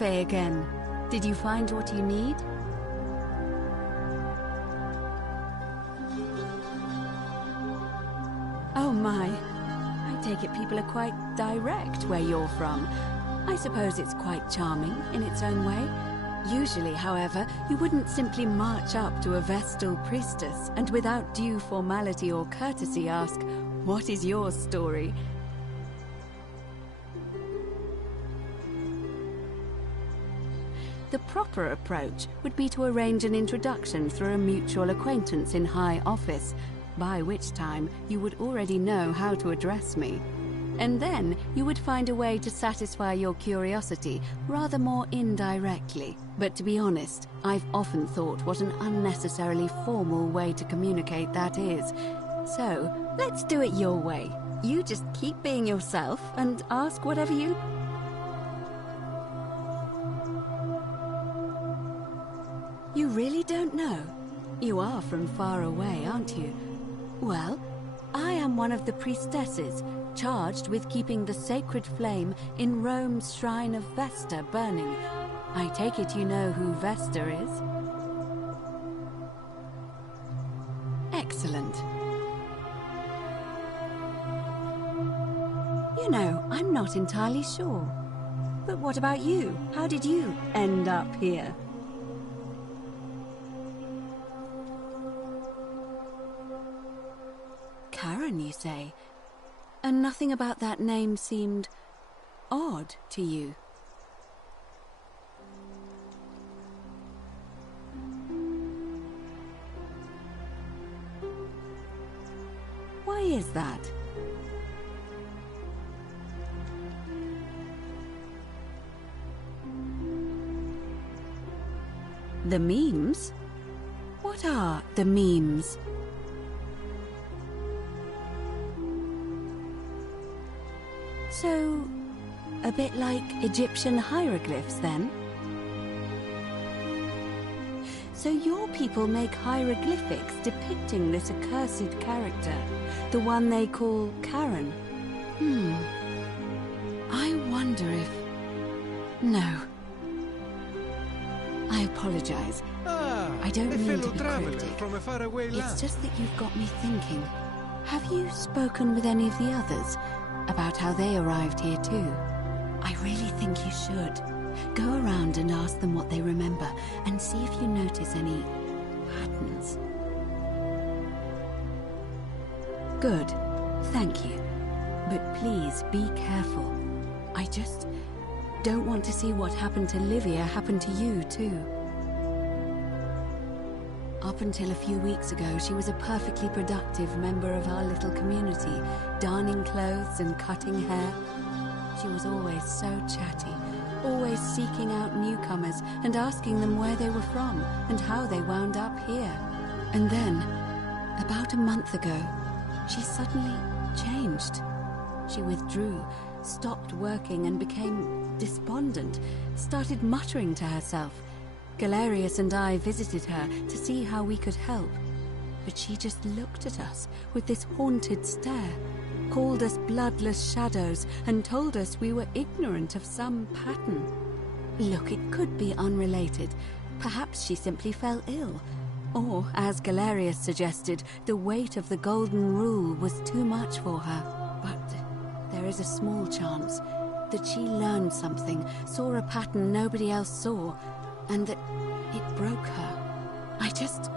cafe again. Did you find what you need? Oh my. I take it people are quite direct where you're from. I suppose it's quite charming in its own way. Usually, however, you wouldn't simply march up to a Vestal priestess and without due formality or courtesy ask, "What is your story?" The proper approach would be to arrange an introduction through a mutual acquaintance in high office, by which time you would already know how to address me. And then you would find a way to satisfy your curiosity rather more indirectly. But to be honest, I've often thought what an unnecessarily formal way to communicate that is. So, let's do it your way. You just keep being yourself and ask whatever you... You really don't know? You are from far away, aren't you? Well, I am one of the priestesses, charged with keeping the sacred flame in Rome's shrine of Vesta burning. I take it you know who Vesta is? Excellent. You know, I'm not entirely sure. But what about you? How did you end up here? Karen, you say? And nothing about that name seemed odd to you? Why is that? The memes? What are the memes? So, a bit like Egyptian hieroglyphs, then? So your people make hieroglyphics depicting this accursed character, the one they call Karen. I wonder if... No. I apologize. I don't mean to be cryptic. From a faraway land. It's just that you've got me thinking. Have you spoken with any of the others about how they arrived here too? I really think you should. Go around and ask them what they remember and see if you notice any patterns. Good. Thank you. But please be careful. I just don't want to see what happened to Livia happen to you too. Up until a few weeks ago, she was a perfectly productive member of our little community, darning clothes and cutting hair. She was always so chatty, always seeking out newcomers and asking them where they were from and how they wound up here. And then, about a month ago, she suddenly changed. She withdrew, stopped working and became despondent, started muttering to herself. Galerius and I visited her to see how we could help, but she just looked at us with this haunted stare, called us bloodless shadows, and told us we were ignorant of some pattern. Look, it could be unrelated. Perhaps she simply fell ill. Or, as Galerius suggested, the weight of the Golden Rule was too much for her. But there is a small chance that she learned something, saw a pattern nobody else saw, and that it broke her. I just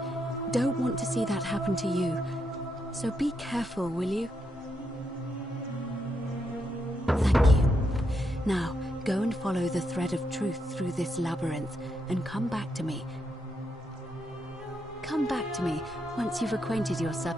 don't want to see that happen to you. So be careful, will you? Thank you. Now, go and follow the thread of truth through this labyrinth and come back to me. Come back to me once you've acquainted yourself.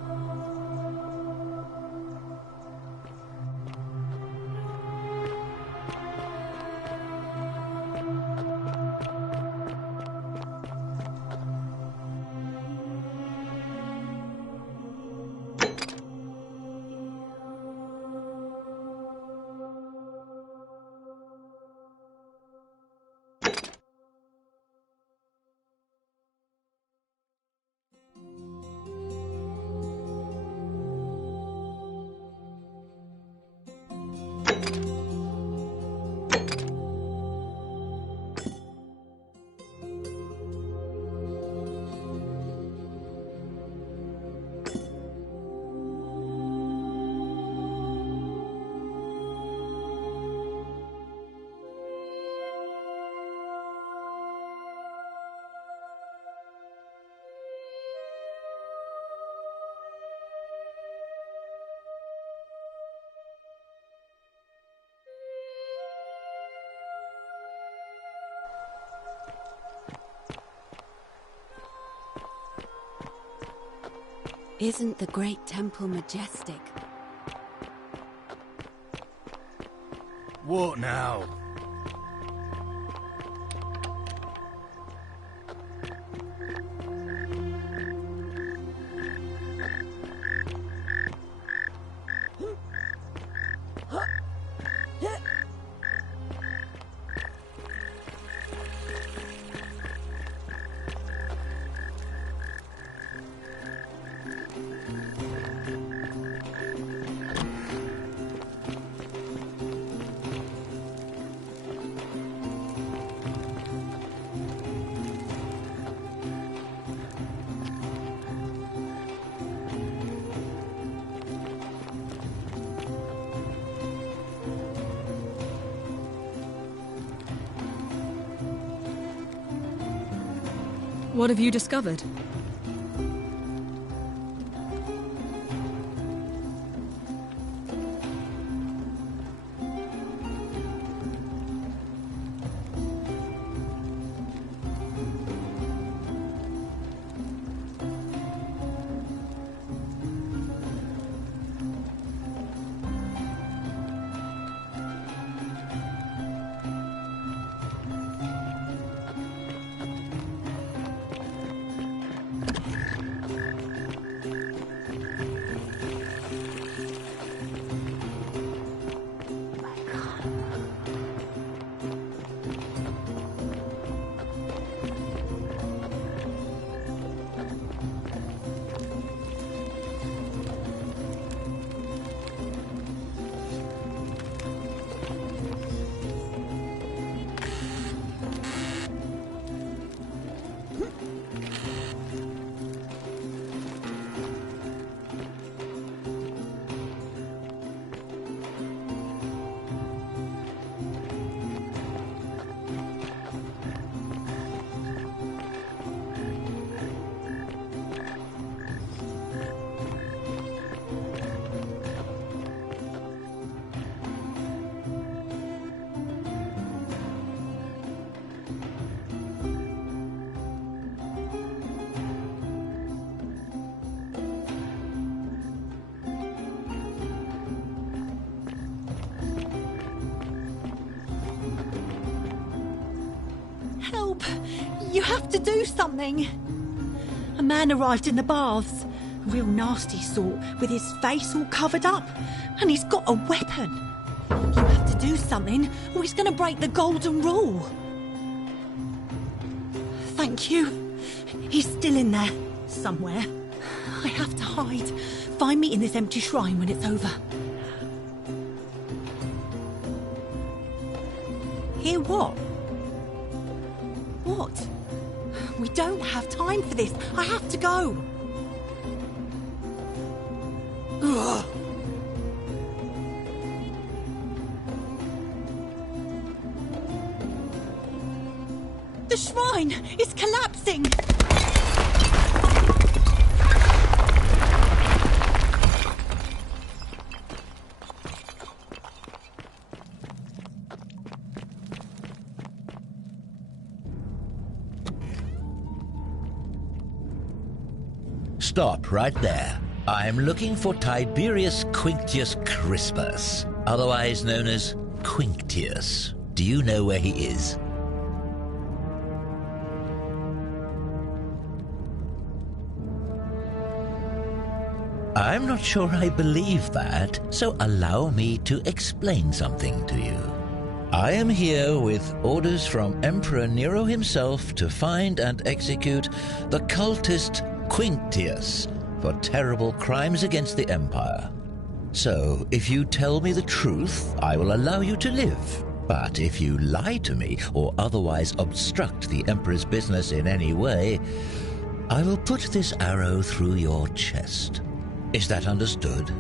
Isn't the great temple majestic? What now? What have you discovered? Help! You have to do something! A man arrived in the baths. A real nasty sort, with his face all covered up. And he's got a weapon. You have to do something, or he's going to break the golden rule. Thank you. He's still in there, somewhere. I have to hide. Find me in this empty shrine when it's over. Hear what? What? We don't have time for this. I have to go. Ugh. The shrine is collapsing. Stop right there. I'm looking for Tiberius Quinctius Crispus, otherwise known as Quinctius. Do you know where he is? I'm not sure I believe that, so allow me to explain something to you. I am here with orders from Emperor Nero himself to find and execute the cultist Quinctius for terrible crimes against the Empire. So, if you tell me the truth, I will allow you to live. But if you lie to me or otherwise obstruct the Emperor's business in any way, I will put this arrow through your chest. Is that understood?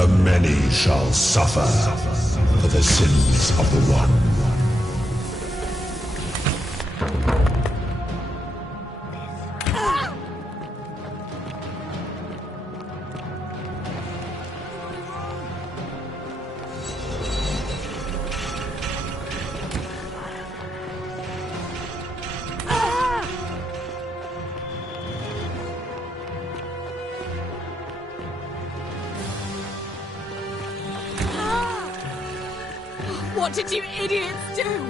The many shall suffer for the sins of the one. What did you idiots do?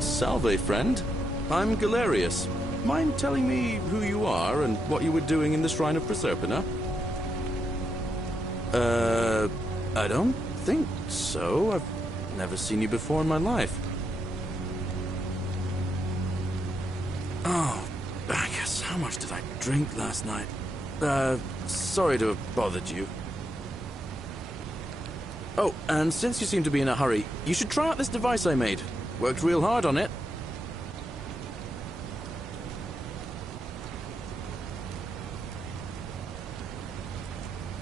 Salve, friend. I'm Galerius. Mind telling me who you are and what you were doing in the Shrine of Proserpina? I don't think so. I've never seen you before in my life. Oh, I guess how much did I drink last night? Sorry to have bothered you. Oh, and since you seem to be in a hurry, you should try out this device I made. Worked real hard on it.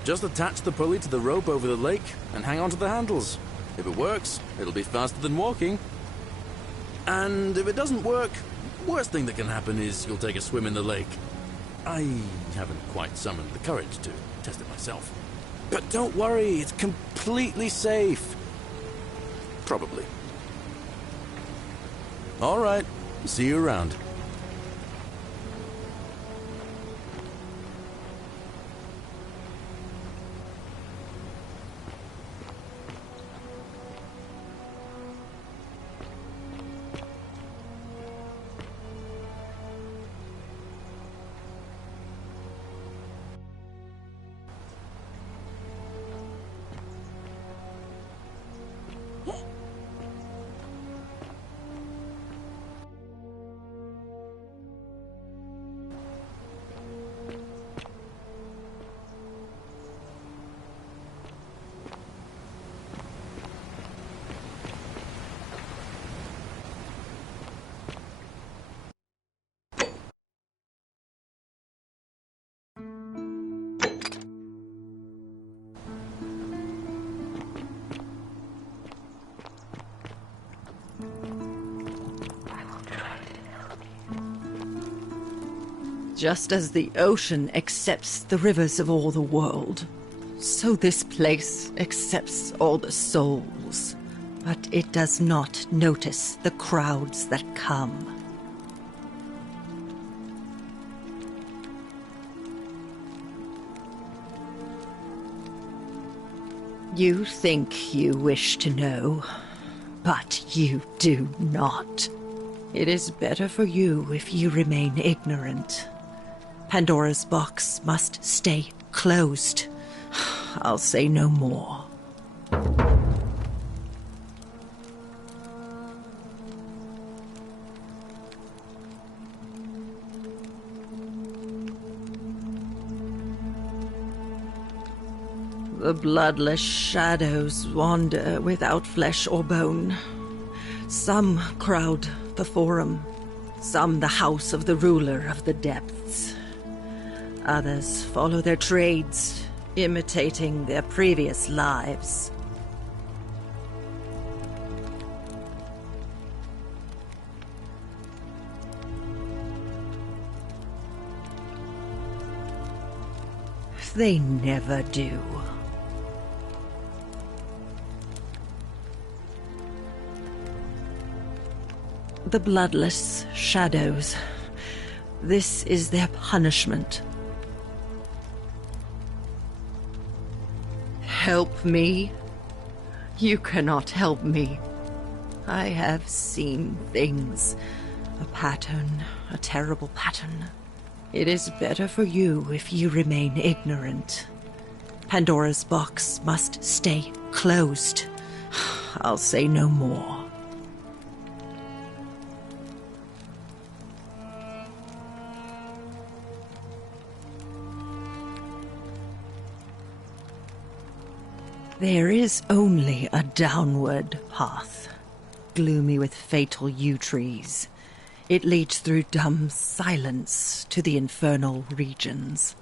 Just attach the pulley to the rope over the lake and hang on to the handles. If it works, it'll be faster than walking. And if it doesn't work, worst thing that can happen is you'll take a swim in the lake. I haven't quite summoned the courage to test it myself. But don't worry, it's completely safe. Probably. All right, see you around. Just as the ocean accepts the rivers of all the world, so this place accepts all the souls. But it does not notice the crowds that come. You think you wish to know, but you do not. It is better for you if you remain ignorant. Pandora's box must stay closed. I'll say no more. The bloodless shadows wander without flesh or bone. Some crowd the forum, some the house of the ruler of the depths. Others follow their trades, imitating their previous lives. They never do. The bloodless shadows. This is their punishment. Help me? You cannot help me. I have seen things. A pattern, a terrible pattern. It is better for you if you remain ignorant. Pandora's box must stay closed. I'll say no more. There is only a downward path, gloomy with fatal yew trees. It leads through dumb silence to the infernal regions.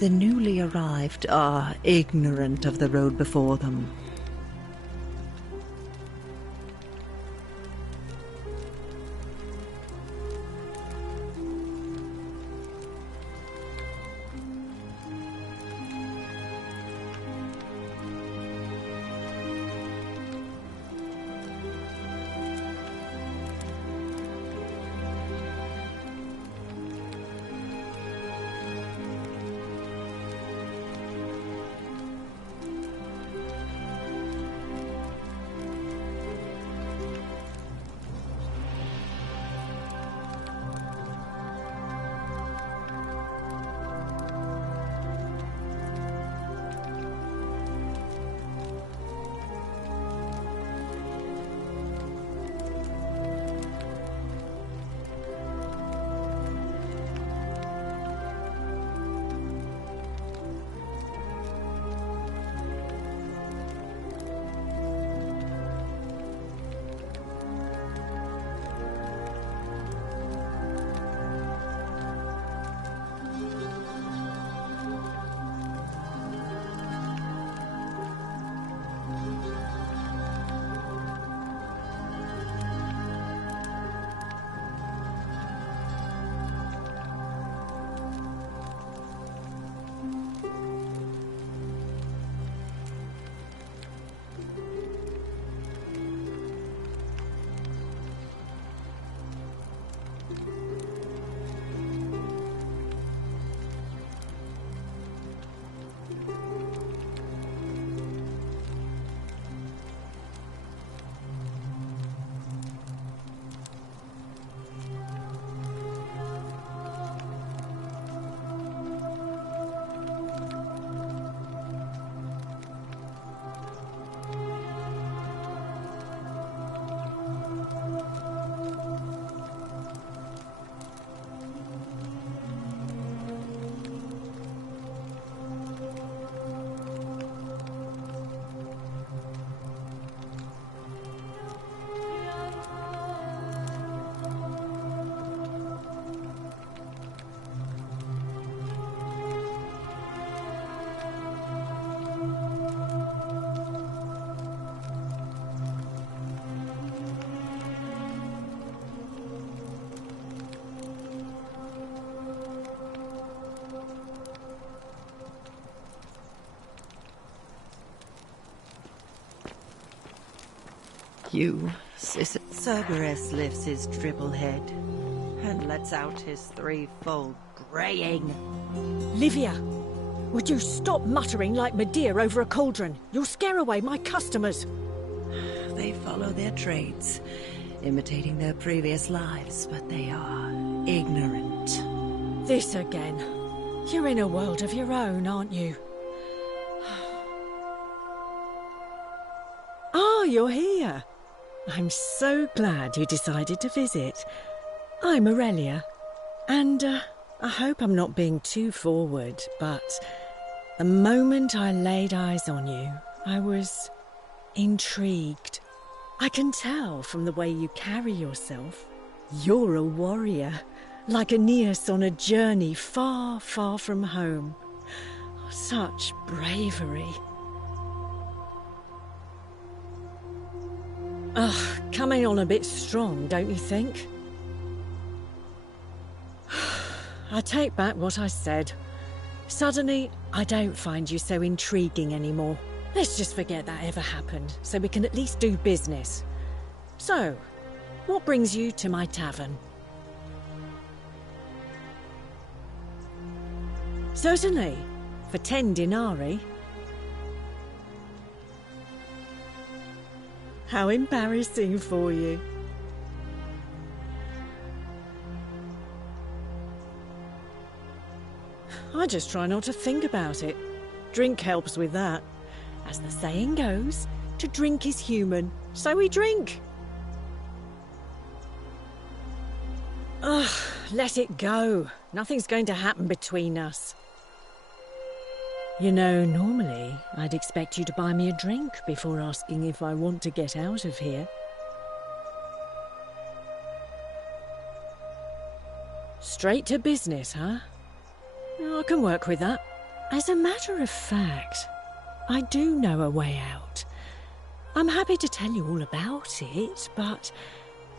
The newly arrived are ignorant of the road before them. Cerberus lifts his triple head and lets out his threefold braying. Livia, would you stop muttering like Medea over a cauldron? You'll scare away my customers. They follow their trades, imitating their previous lives, but they are ignorant. This again. You're in a world of your own, aren't you? Ah, you're here. I'm so glad you decided to visit. I'm Aurelia, and I hope I'm not being too forward, but the moment I laid eyes on you, I was intrigued. I can tell from the way you carry yourself. You're a warrior, like Aeneas on a journey far, far from home. Such bravery. Ugh, coming on a bit strong, don't you think? I take back what I said. Suddenly, I don't find you so intriguing anymore. Let's just forget that ever happened, so we can at least do business. So, what brings you to my tavern? Certainly, for 10 denarii. How embarrassing for you. I just try not to think about it. Drink helps with that. As the saying goes, to drink is human, so we drink. Ugh, let it go. Nothing's going to happen between us. You know, normally I'd expect you to buy me a drink before asking if I want to get out of here. Straight to business, huh? I can work with that. As a matter of fact, I do know a way out. I'm happy to tell you all about it, but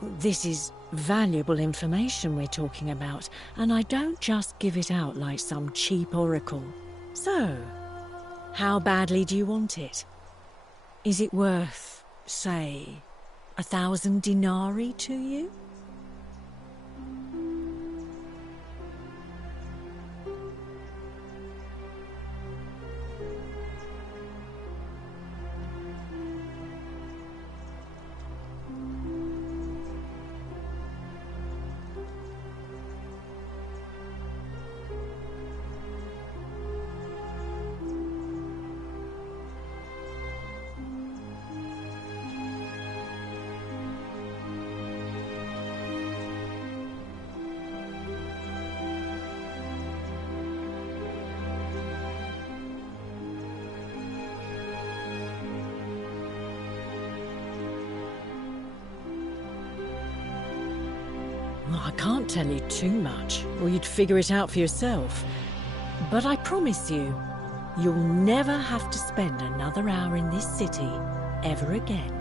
this is valuable information we're talking about, and I don't just give it out like some cheap oracle. So, how badly do you want it? Is it worth, say, 1,000 denarii to you? Well, I can't tell you too much, or you'd figure it out for yourself. But I promise you, you'll never have to spend another hour in this city ever again.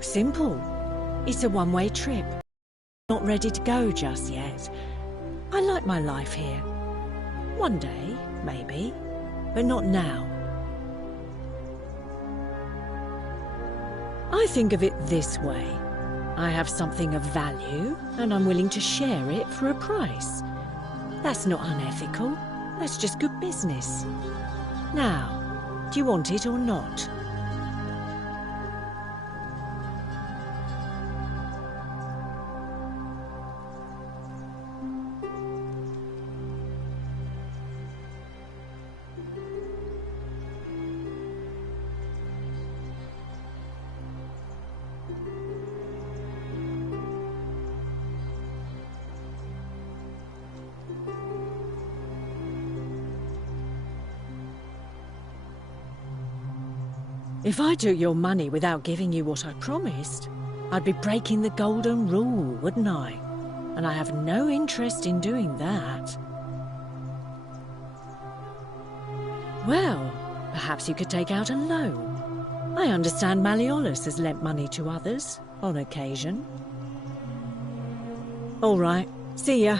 Simple. It's a one-way trip. Not ready to go just yet. I like my life here. One day, maybe. But not now. I think of it this way. I have something of value, and I'm willing to share it for a price. That's not unethical. That's just good business. Now, do you want it or not? If I took your money without giving you what I promised, I'd be breaking the golden rule, wouldn't I? And I have no interest in doing that. Well, perhaps you could take out a loan. I understand Malleolus has lent money to others, on occasion. All right, see ya.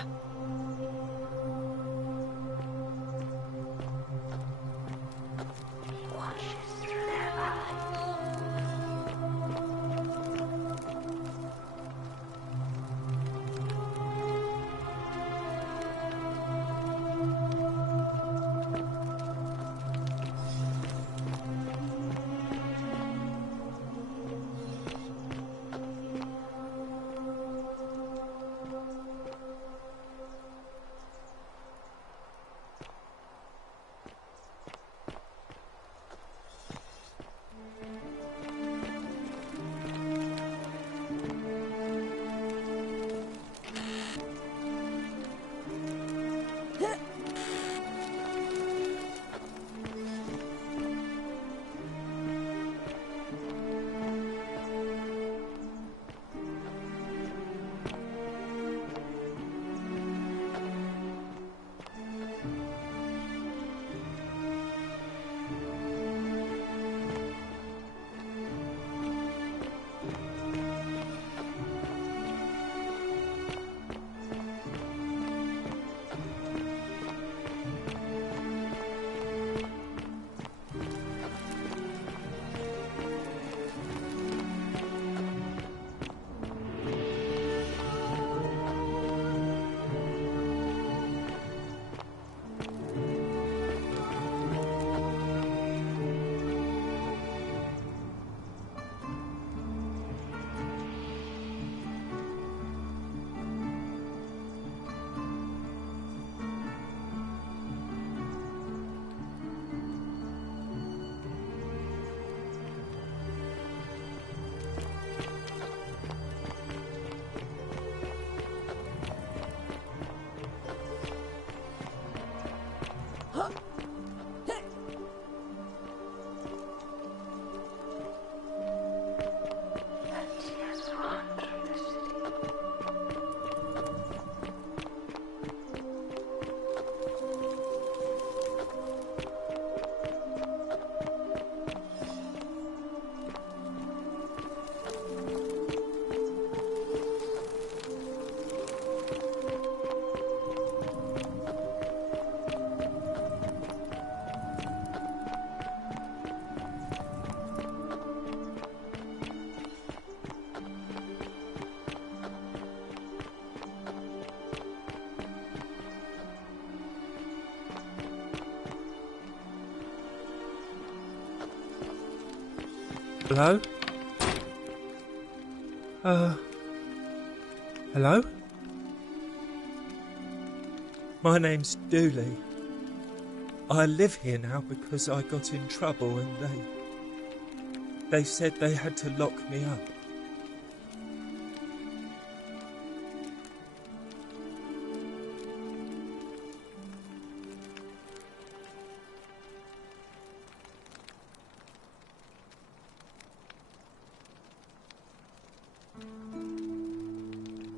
Hello? Hello? My name's Dooley. I live here now because I got in trouble and they said they had to lock me up.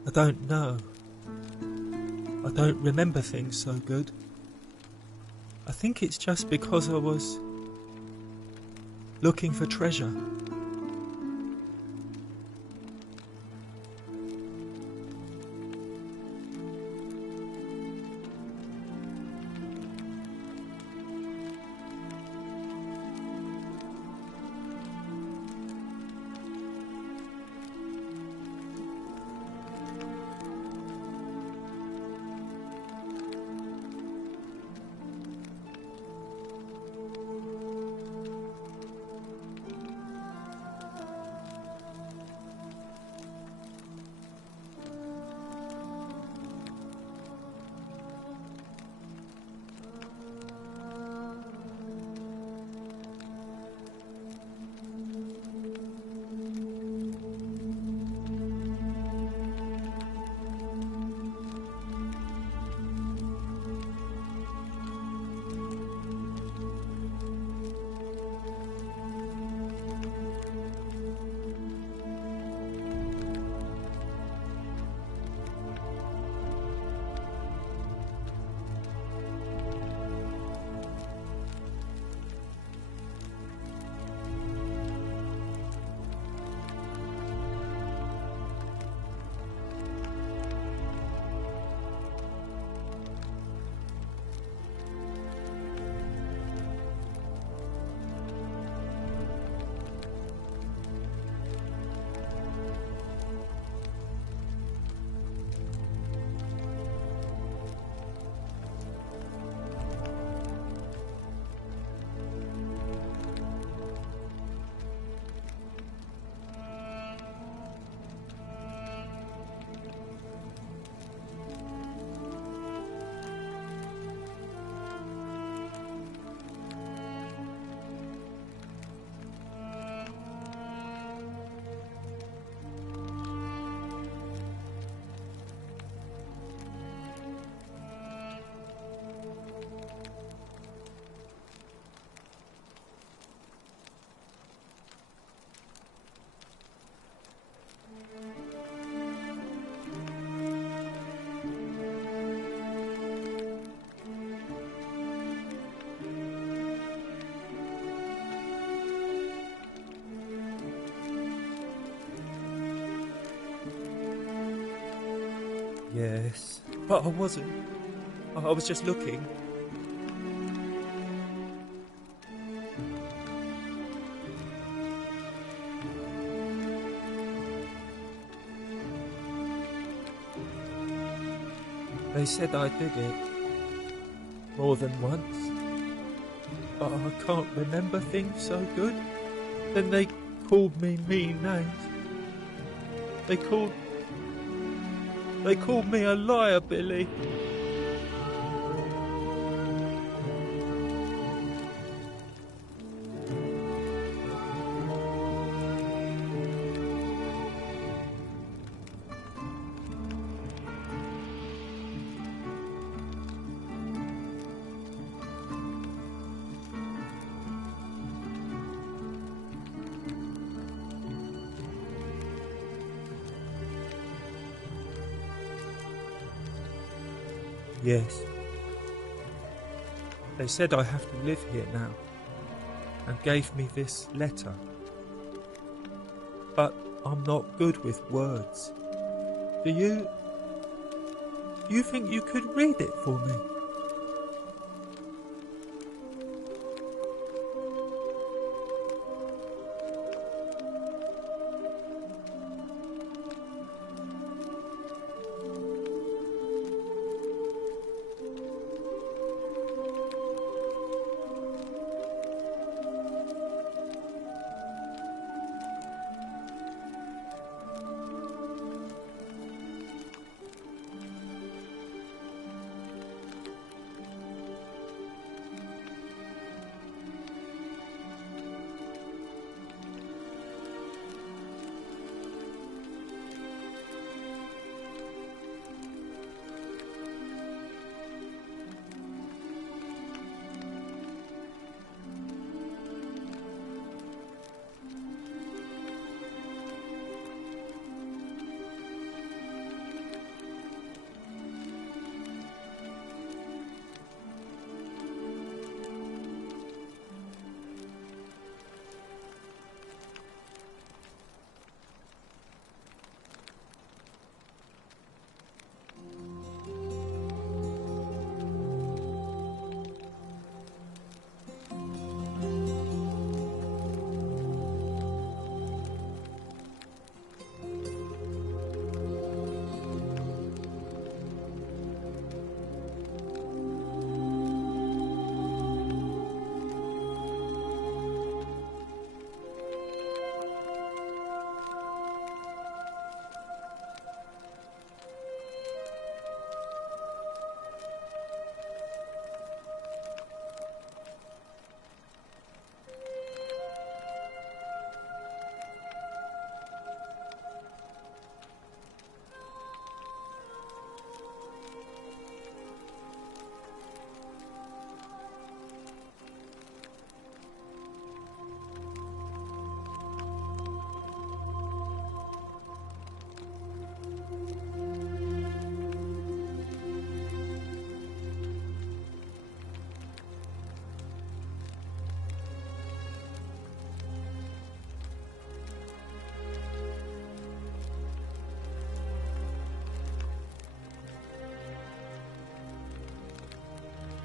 I don't know. I don't remember things so good. I think it's just because I was looking for treasure. Yes, but I wasn't. I was just looking. They said I did it more than once, but I can't remember things so good. Then they called me mean names. They called me a liar, Billy. Yes. They said I have to live here now, and gave me this letter. But I'm not good with words. Do you think you could read it for me?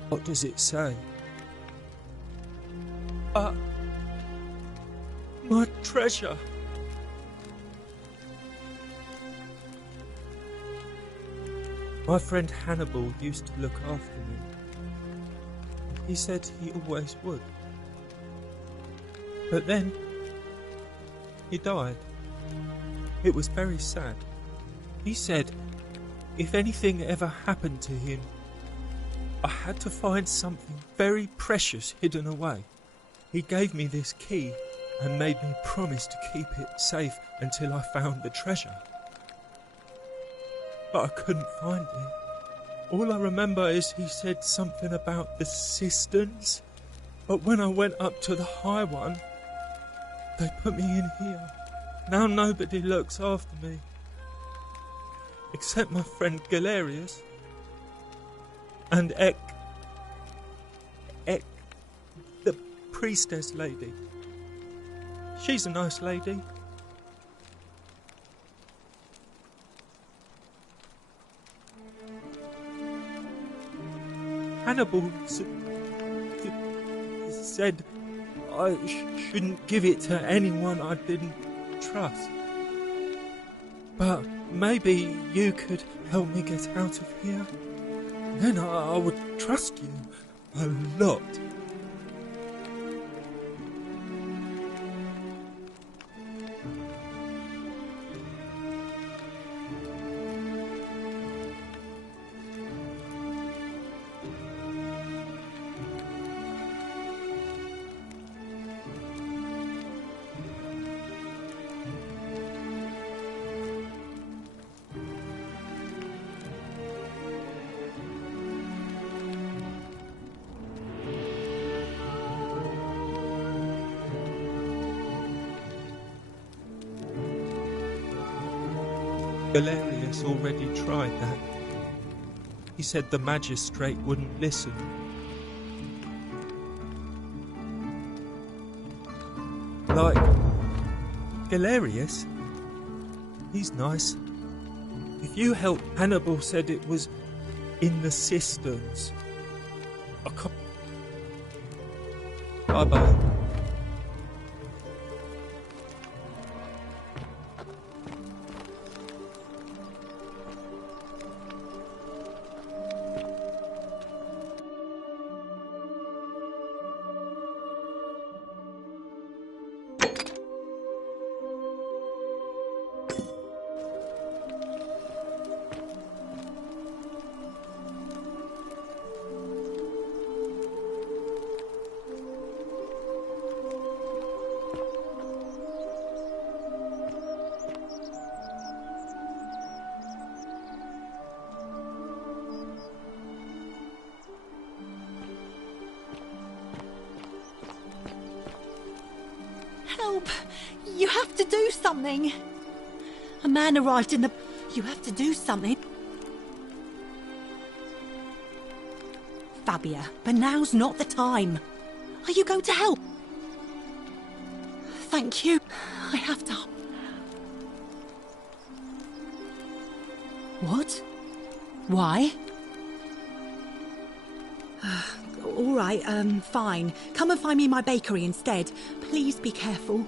What does it say? My treasure. My friend Hannibal used to look after me. He said he always would. But then, he died. It was very sad. He said, if anything ever happened to him, I had to find something very precious hidden away. He gave me this key and made me promise to keep it safe until I found the treasure. But I couldn't find it. All I remember is he said something about the cisterns, but when I went up to the high one, they put me in here. Now nobody looks after me, except my friend Galerius and Ek, the priestess lady. She's a nice lady. Hannibal said I shouldn't give it to anyone I didn't trust. But maybe you could help me get out of here. Then I would trust you a lot. Galerius already tried that. He said the magistrate wouldn't listen. Like, Galerius? He's nice. If you help, Hannibal said it was in the cisterns. Bye-bye. Help! You have to do something! A man arrived in the... You have to do something. Fabia, but now's not the time. Are you going to help? Thank you. I have to... What? Why? All right, fine. Come and find me in my bakery instead. Please be careful.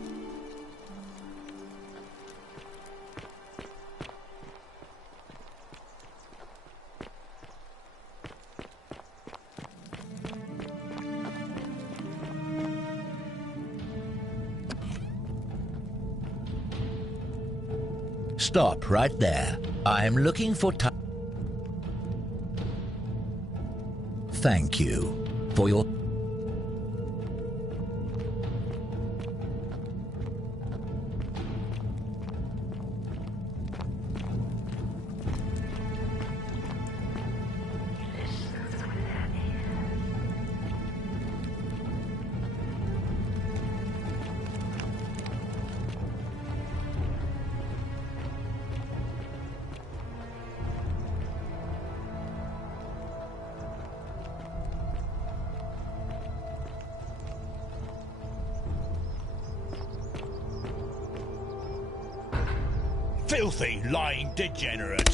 Stop right there. I'm looking for time. Thank you for your... Filthy, lying degenerate!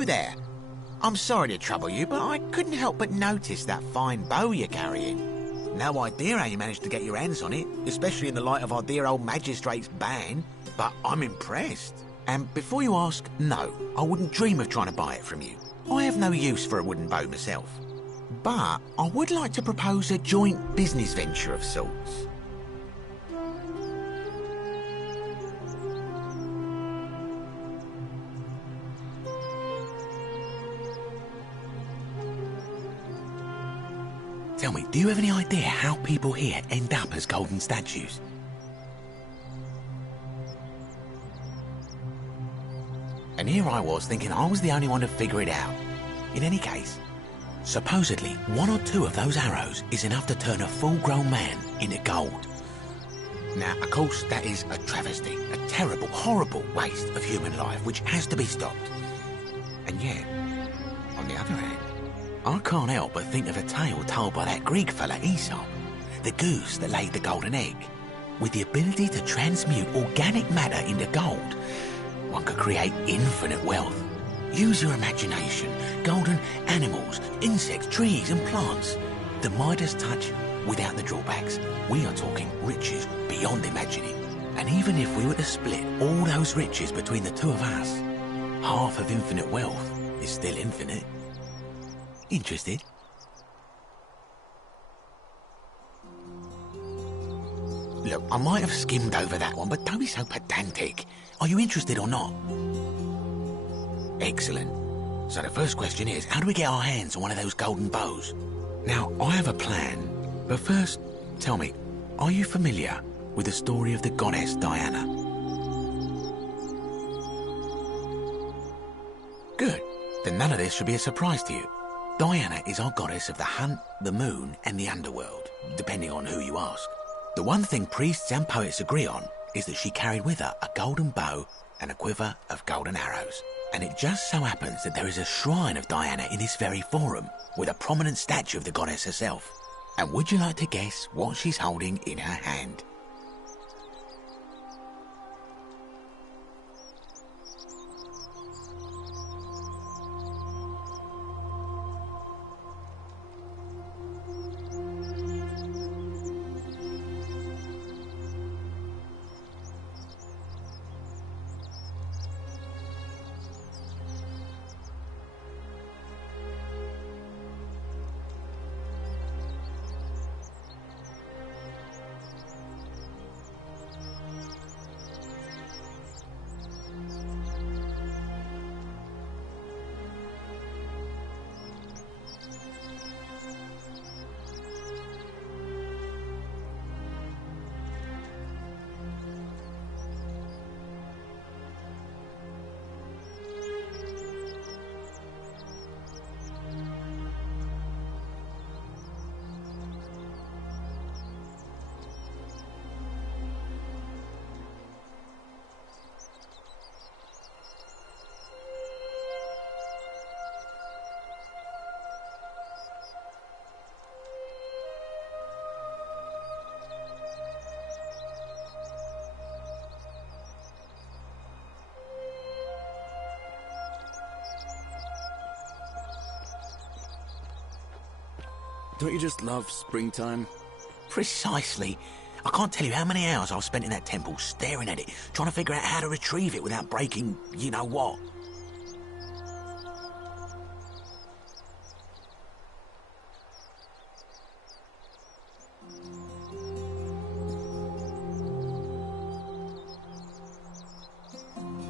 you there? I'm sorry to trouble you, but I couldn't help but notice that fine bow you're carrying. No idea how you managed to get your hands on it, especially in the light of our dear old magistrate's ban, but I'm impressed. And before you ask, no, I wouldn't dream of trying to buy it from you. I have no use for a wooden bow myself. But I would like to propose a joint business venture of sorts. Tell me, do you have any idea how people here end up as golden statues? And here I was thinking I was the only one to figure it out. In any case, supposedly 1 or 2 of those arrows is enough to turn a full-grown man into gold. Now, of course, that is a travesty, a terrible, horrible waste of human life which has to be stopped. And yet, on the other hand, I can't help but think of a tale told by that Greek fella Aesop, the goose that laid the golden egg. With the ability to transmute organic matter into gold, one could create infinite wealth. Use your imagination. Golden animals, insects, trees and plants. The Midas touch without the drawbacks. We are talking riches beyond imagining. And even if we were to split all those riches between the 2 of us, half of infinite wealth is still infinite. Interested? Look, I might have skimmed over that one, but don't be so pedantic. Are you interested or not? Excellent. So the first question is, how do we get our hands on one of those golden bows? Now, I have a plan, but first, tell me, are you familiar with the story of the goddess Diana? Good. Then none of this should be a surprise to you. Diana is our goddess of the hunt, the moon, and the underworld, depending on who you ask. The one thing priests and poets agree on is that she carried with her a golden bow and a quiver of golden arrows. And it just so happens that there is a shrine of Diana in this very forum, with a prominent statue of the goddess herself. And would you like to guess what she's holding in her hand? Don't you just love springtime? Precisely. I can't tell you how many hours I've spent in that temple staring at it, trying to figure out how to retrieve it without breaking you know what.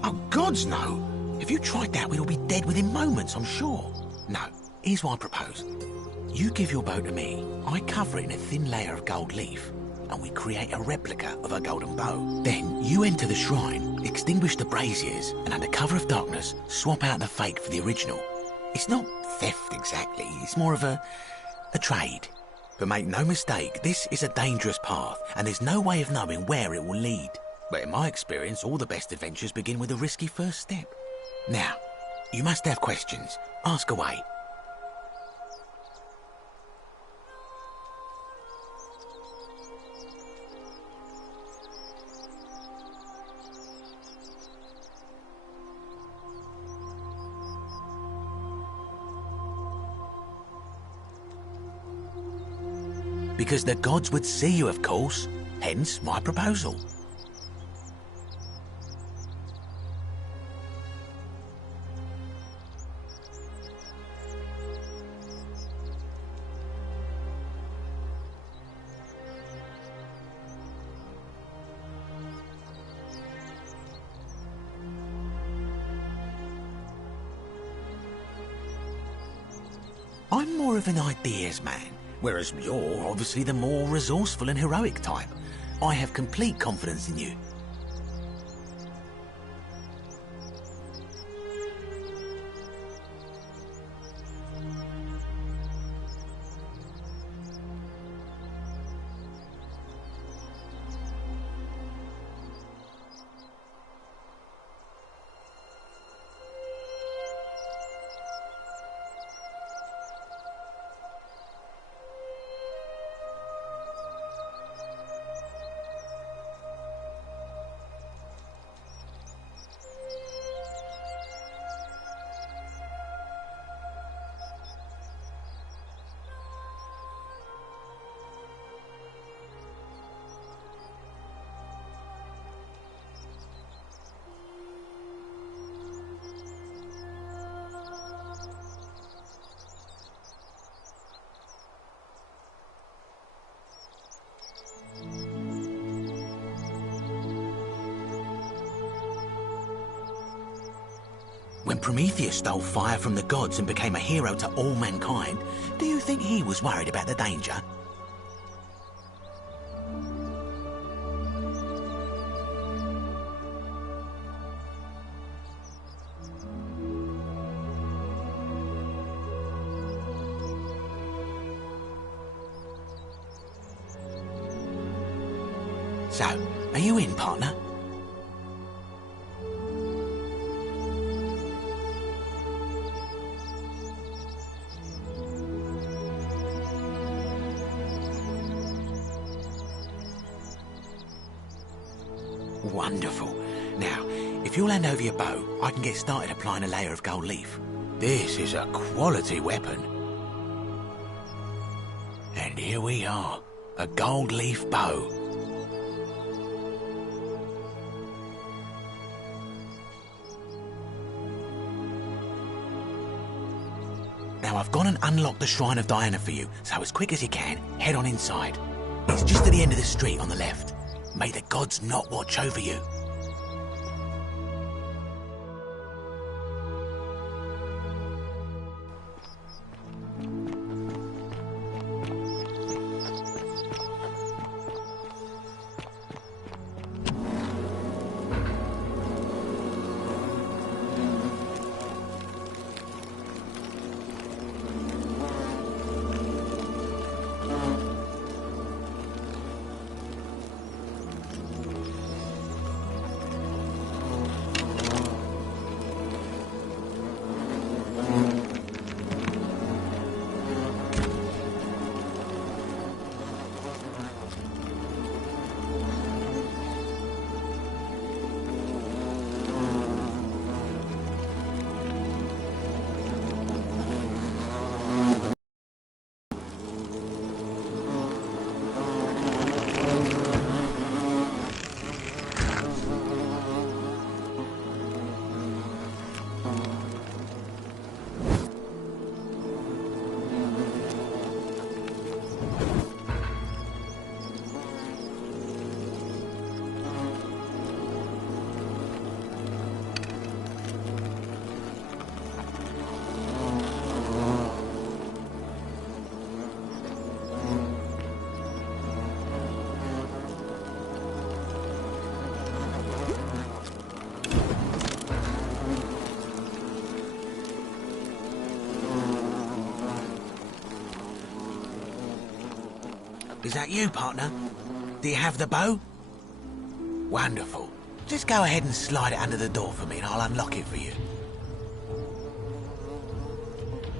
Oh, gods no! If you tried that, we'd all be dead within moments, I'm sure. No, here's what I propose. You give your bow to me, I cover it in a thin layer of gold leaf, and we create a replica of a golden bow. Then you enter the shrine, extinguish the braziers, and under cover of darkness, swap out the fake for the original. It's not theft exactly, it's more of a trade. But make no mistake, this is a dangerous path, and there's no way of knowing where it will lead. But in my experience, all the best adventures begin with a risky first step. Now, you must have questions. Ask away. Because the gods would see you, of course. Hence my proposal. I'm more of an ideas man, whereas you're obviously the more resourceful and heroic type. I have complete confidence in you. When Prometheus stole fire from the gods and became a hero to all mankind, do you think he was worried about the danger? So, are you in, partner? Wonderful. Now, if you'll hand over your bow, I can get started applying a layer of gold leaf. This is a quality weapon. And here we are, a gold leaf bow. Now I've gone and unlocked the Shrine of Diana for you, so as quick as you can, head on inside. It's just at the end of the street on the left. May the gods not watch over you. Is that you, partner? Do you have the bow? Wonderful. Just go ahead and slide it under the door for me and I'll unlock it for you.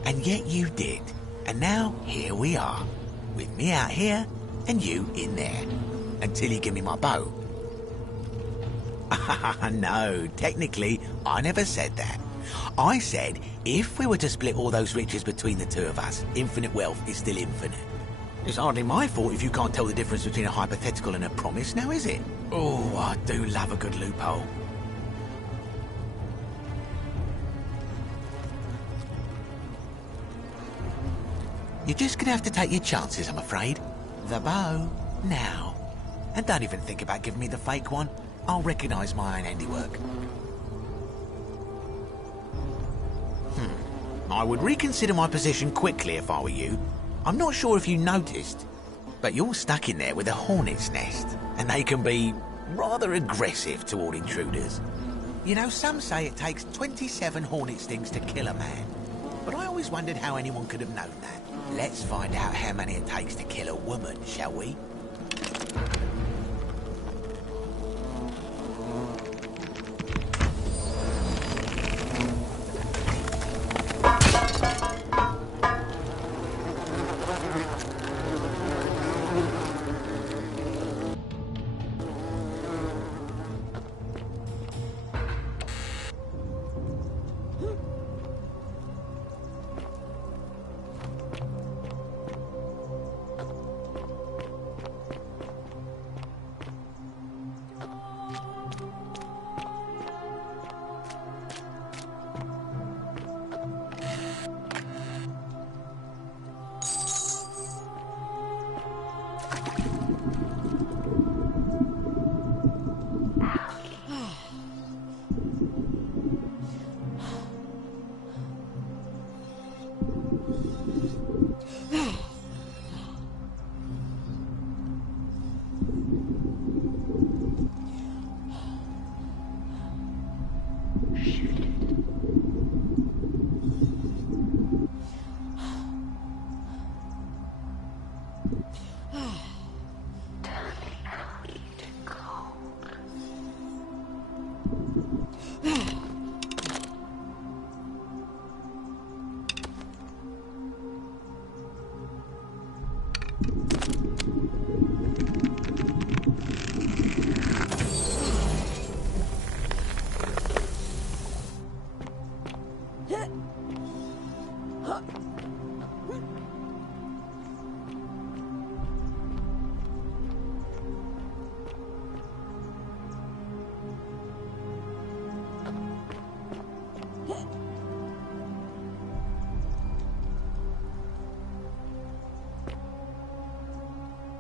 And yet you did. And now, here we are. With me out here and you in there. Until you give me my bow. No, technically, I never said that. I said, if we were to split all those riches between the two of us, infinite wealth is still infinite. It's hardly my fault if you can't tell the difference between a hypothetical and a promise, now is it? Oh, I do love a good loophole. You're just gonna have to take your chances, I'm afraid. The bow, now. And don't even think about giving me the fake one. I'll recognise my own handiwork. I would reconsider my position quickly if I were you. I'm not sure if you noticed, but you're stuck in there with a hornet's nest, and they can be rather aggressive toward intruders. You know, some say it takes 27 hornet stings to kill a man, but I always wondered how anyone could have known that. Let's find out how many it takes to kill a woman, shall we?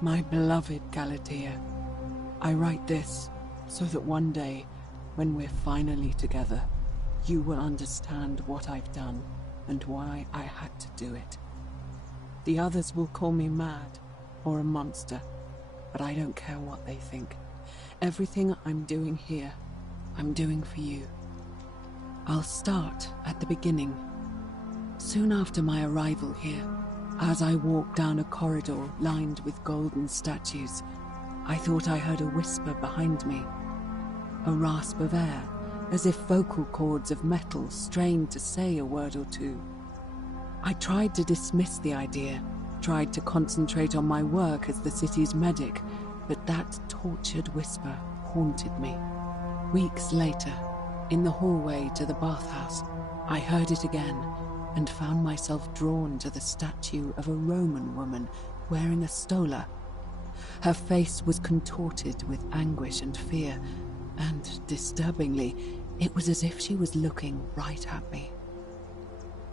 My beloved Galatea, I write this so that one day, when we're finally together, you will understand what I've done and why I had to do it. The others will call me mad or a monster, but I don't care what they think. Everything I'm doing here, I'm doing for you. I'll start at the beginning. Soon after my arrival here, as I walked down a corridor lined with golden statues, I thought I heard a whisper behind me. A rasp of air, as if vocal cords of metal strained to say a word or two. I tried to dismiss the idea, tried to concentrate on my work as the city's medic, but that tortured whisper haunted me. Weeks later, in the hallway to the bathhouse, I heard it again, and found myself drawn to the statue of a Roman woman wearing a stola. Her face was contorted with anguish and fear, and, disturbingly, it was as if she was looking right at me.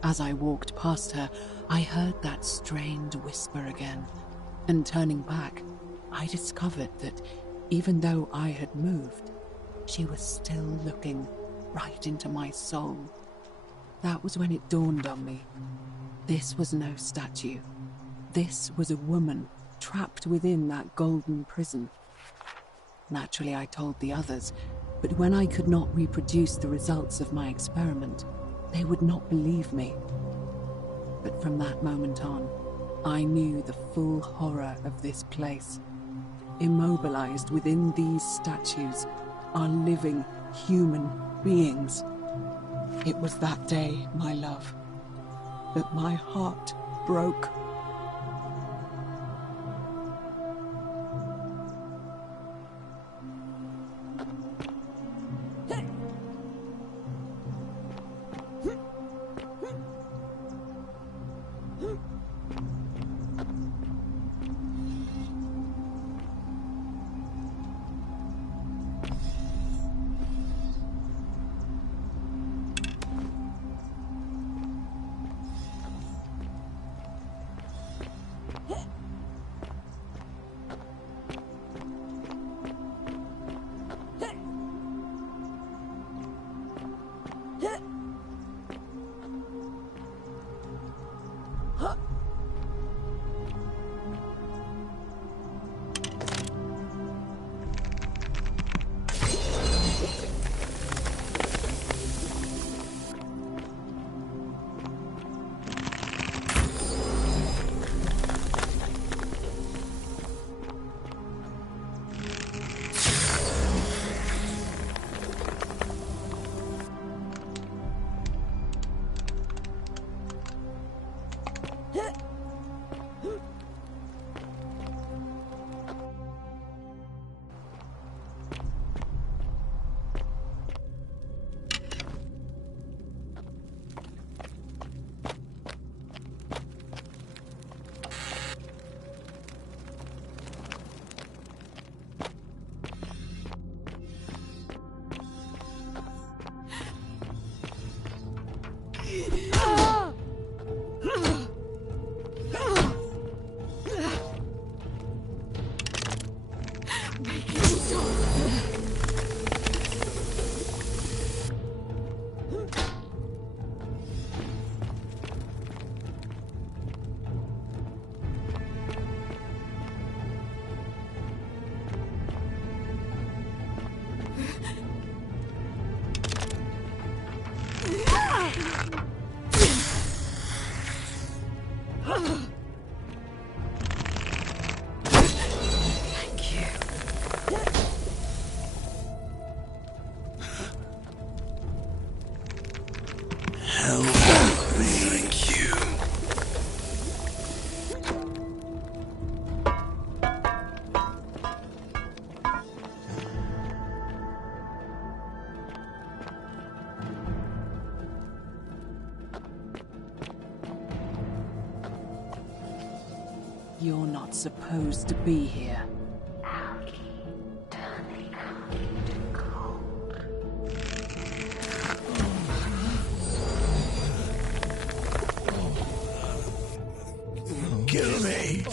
As I walked past her, I heard that strained whisper again, and turning back, I discovered that, even though I had moved, she was still looking right into my soul. That was when it dawned on me. This was no statue. This was a woman trapped within that golden prison. Naturally, I told the others, but when I could not reproduce the results of my experiment, they would not believe me. But from that moment on, I knew the full horror of this place. Immobilized within these statues are living human beings. It was that day, my love, that my heart broke. You're not supposed to be here. Kill me.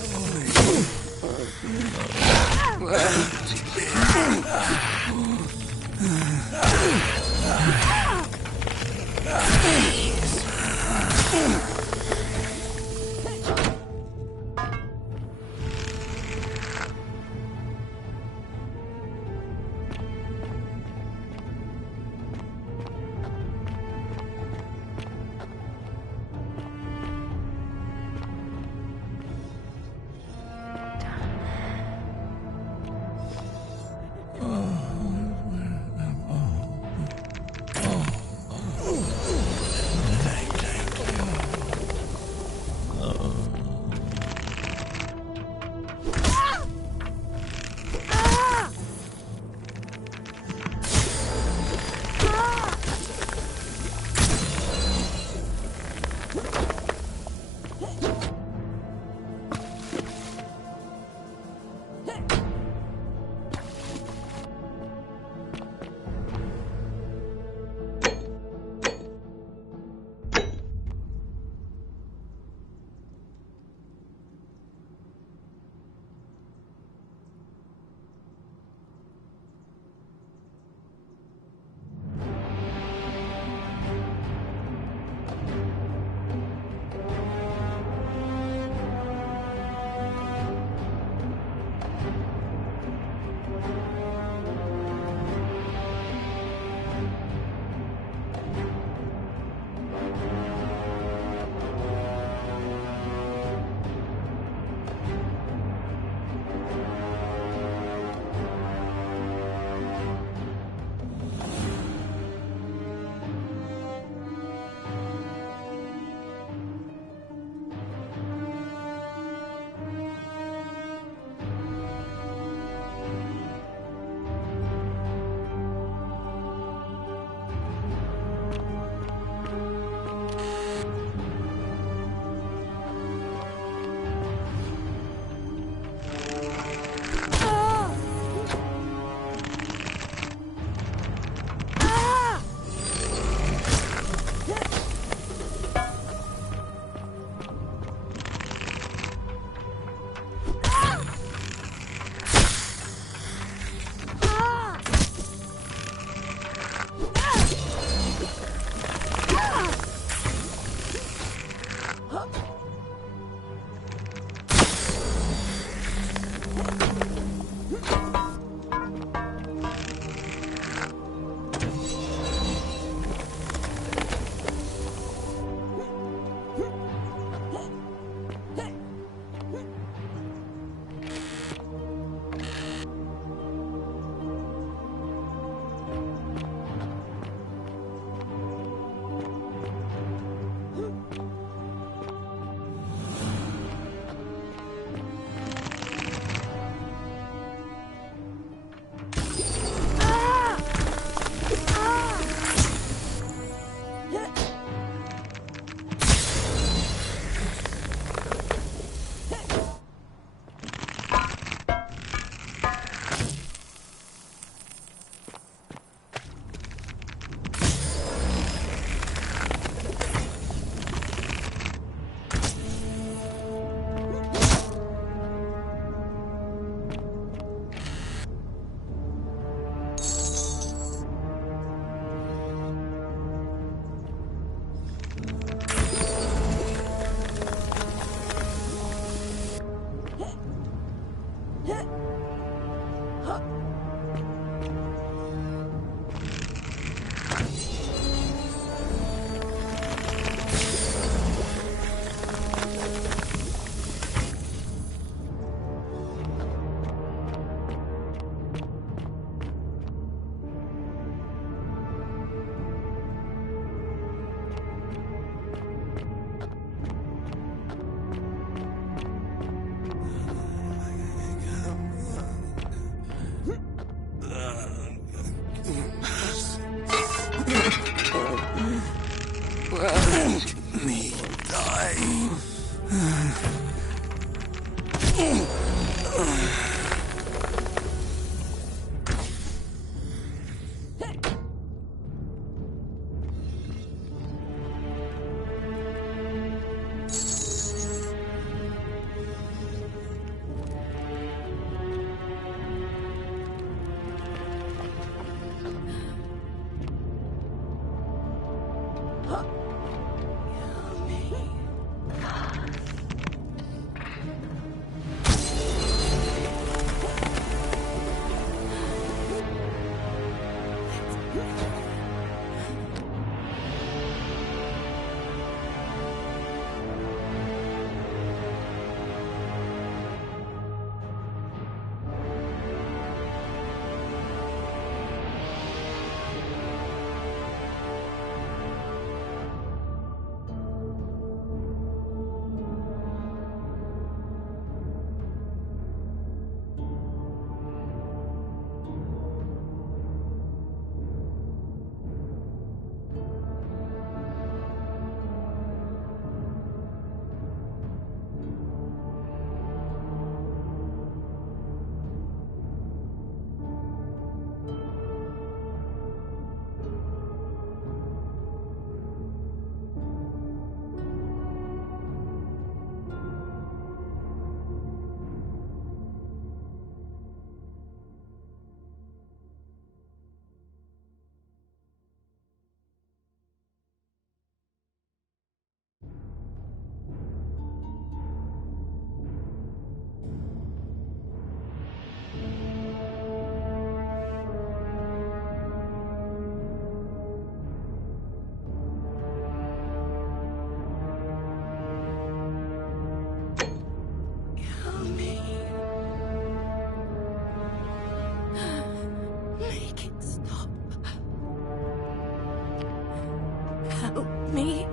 Me?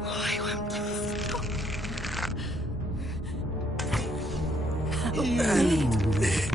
Why won't you stop? Help me.